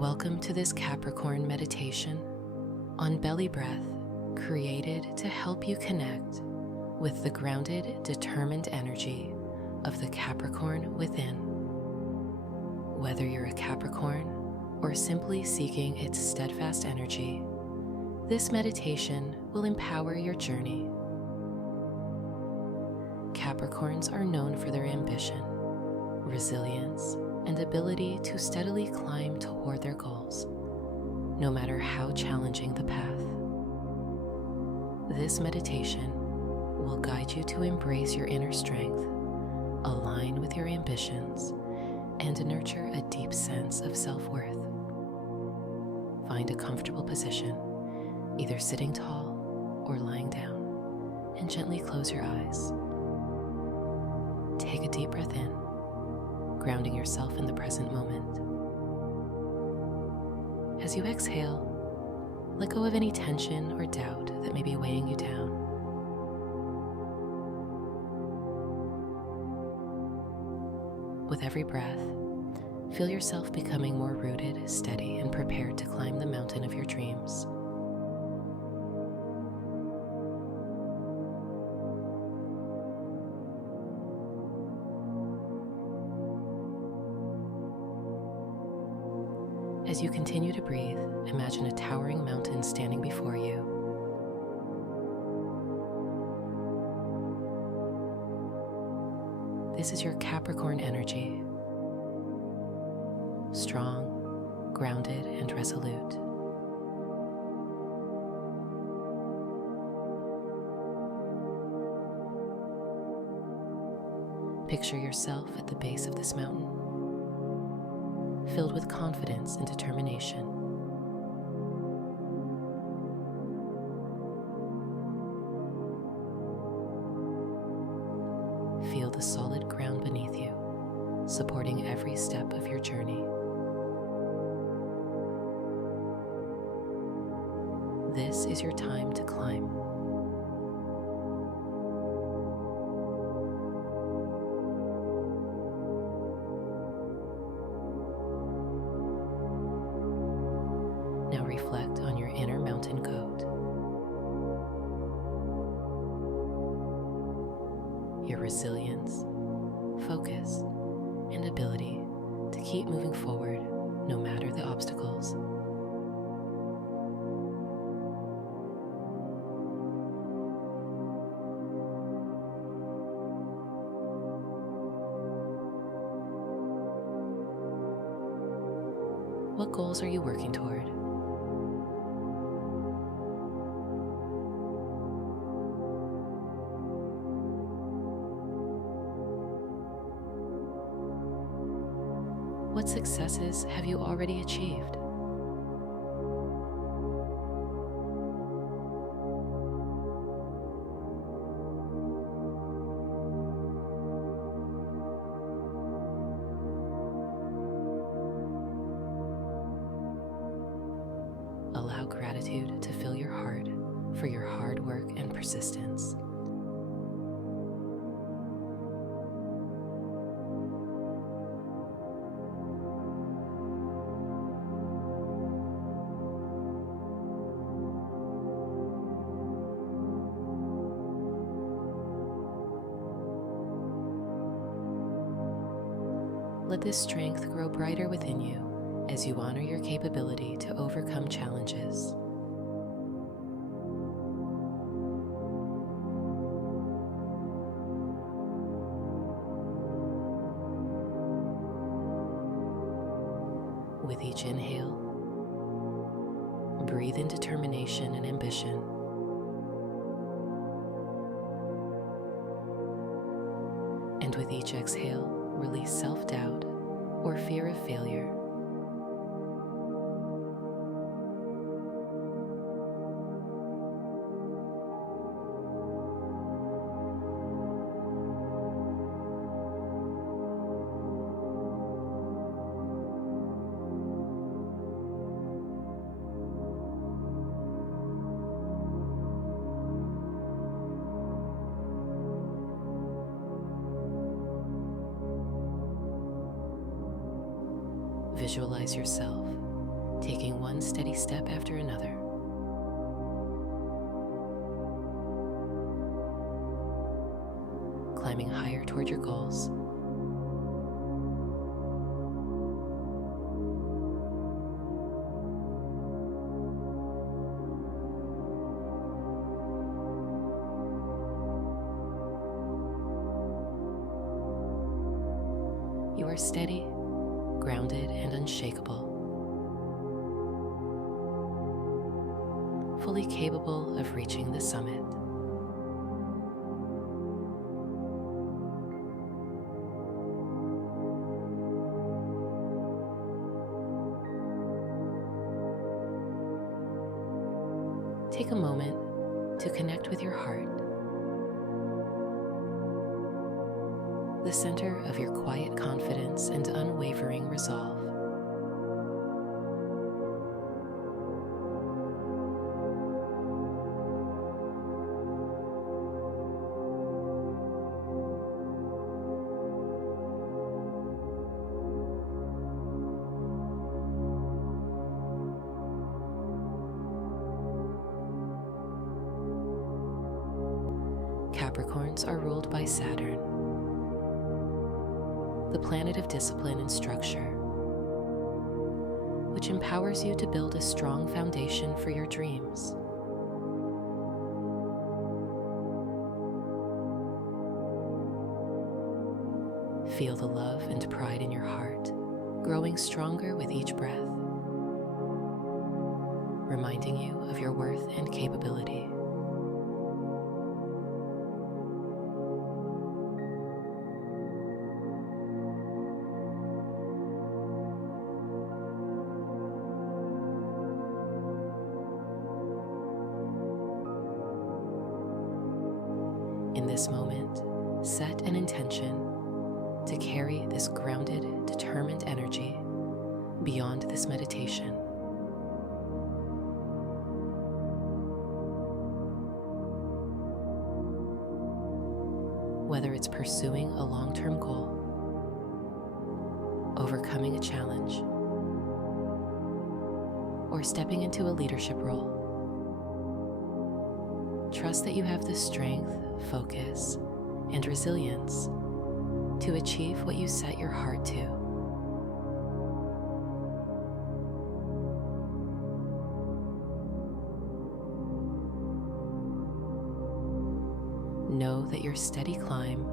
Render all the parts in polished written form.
Welcome to this Capricorn meditation on belly breath, created to help you connect with the grounded, determined energy of the Capricorn within. Whether you're a Capricorn or simply seeking its steadfast energy, this meditation will empower your journey. Capricorns are known for their ambition, resilience, and ability to steadily climb toward their goals, no matter how challenging the path. This meditation will guide you to embrace your inner strength, align with your ambitions, and nurture a deep sense of self-worth. Find a comfortable position, either sitting tall or lying down, and gently close your eyes. Take a deep breath in, grounding yourself in the present moment. As you exhale, let go of any tension or doubt that may be weighing you down. With every breath, feel yourself becoming more rooted, steady, and prepared to climb the mountain of your dreams. As you continue to breathe, imagine a towering mountain standing before you. This is your Capricorn energy, strong, grounded, and resolute. Picture yourself at the base of this mountain, filled with confidence and determination. Feel the solid ground beneath you, supporting every step of your journey. This is your time to climb. Now reflect on your inner mountain goat. Your resilience, focus, and ability to keep moving forward no matter the obstacles. What goals are you working toward? What successes have you already achieved? Allow gratitude to fill your heart for your hard work and persistence. Let this strength grow brighter within you as you honor your capability to overcome challenges. With each inhale, breathe in determination and ambition. And with each exhale, release self-doubt or fear of failure. Visualize yourself taking one steady step after another. Climbing higher toward your goals. You are steady, grounded, and unshakable, fully capable of reaching the summit. Take a moment to connect with your heart, the center of your quiet confidence and unwavering resolve. Capricorns are ruled by Saturn, the planet of discipline and structure, which empowers you to build a strong foundation for your dreams. Feel the love and pride in your heart growing stronger with each breath, reminding you of your worth and capability. In this moment, set an intention to carry this grounded, determined energy beyond this meditation. Whether it's pursuing a long-term goal, overcoming a challenge, or stepping into a leadership role, trust that you have the strength, focus, and resilience to achieve what you set your heart to. Know that your steady climb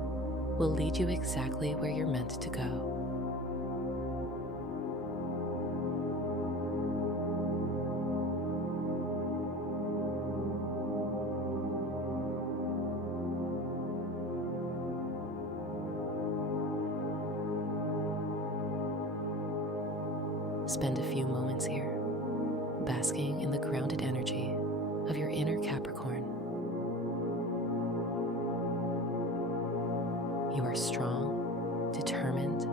will lead you exactly where you're meant to go. Spend a few moments here, basking in the grounded energy of your inner Capricorn. You are strong, determined,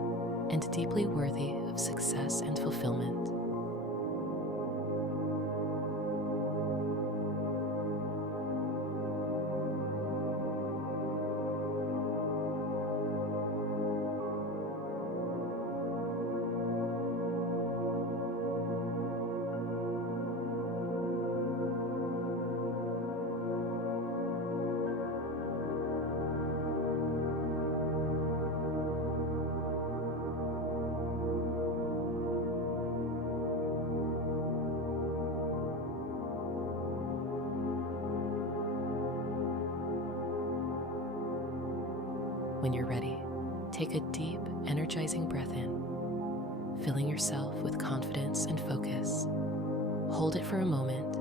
and deeply worthy of success and fulfillment. When you're ready, take a deep, energizing breath in, filling yourself with confidence and focus. Hold it for a moment,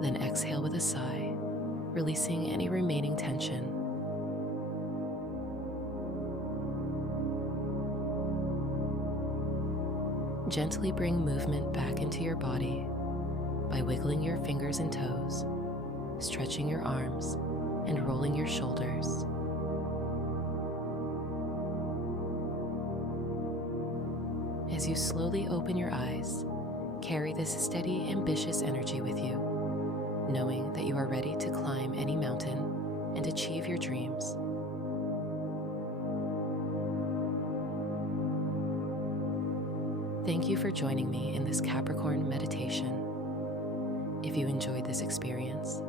then exhale with a sigh, releasing any remaining tension. Gently bring movement back into your body by wiggling your fingers and toes, stretching your arms, and rolling your shoulders. As you slowly open your eyes, carry this steady, ambitious energy with you, knowing that you are ready to climb any mountain and achieve your dreams. Thank you for joining me in this Capricorn meditation. If you enjoyed this experience,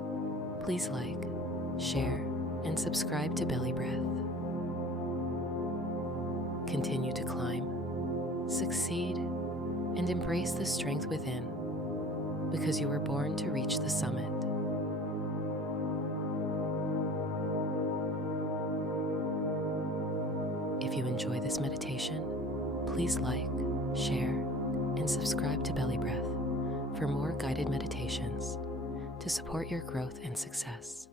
please like, share, and subscribe to Belly Breath. Continue to climb, succeed, and embrace the strength within, because you were born to reach the summit. If you enjoy this meditation, please like, share, and subscribe to Belly Breath for more guided meditations to support your growth and success.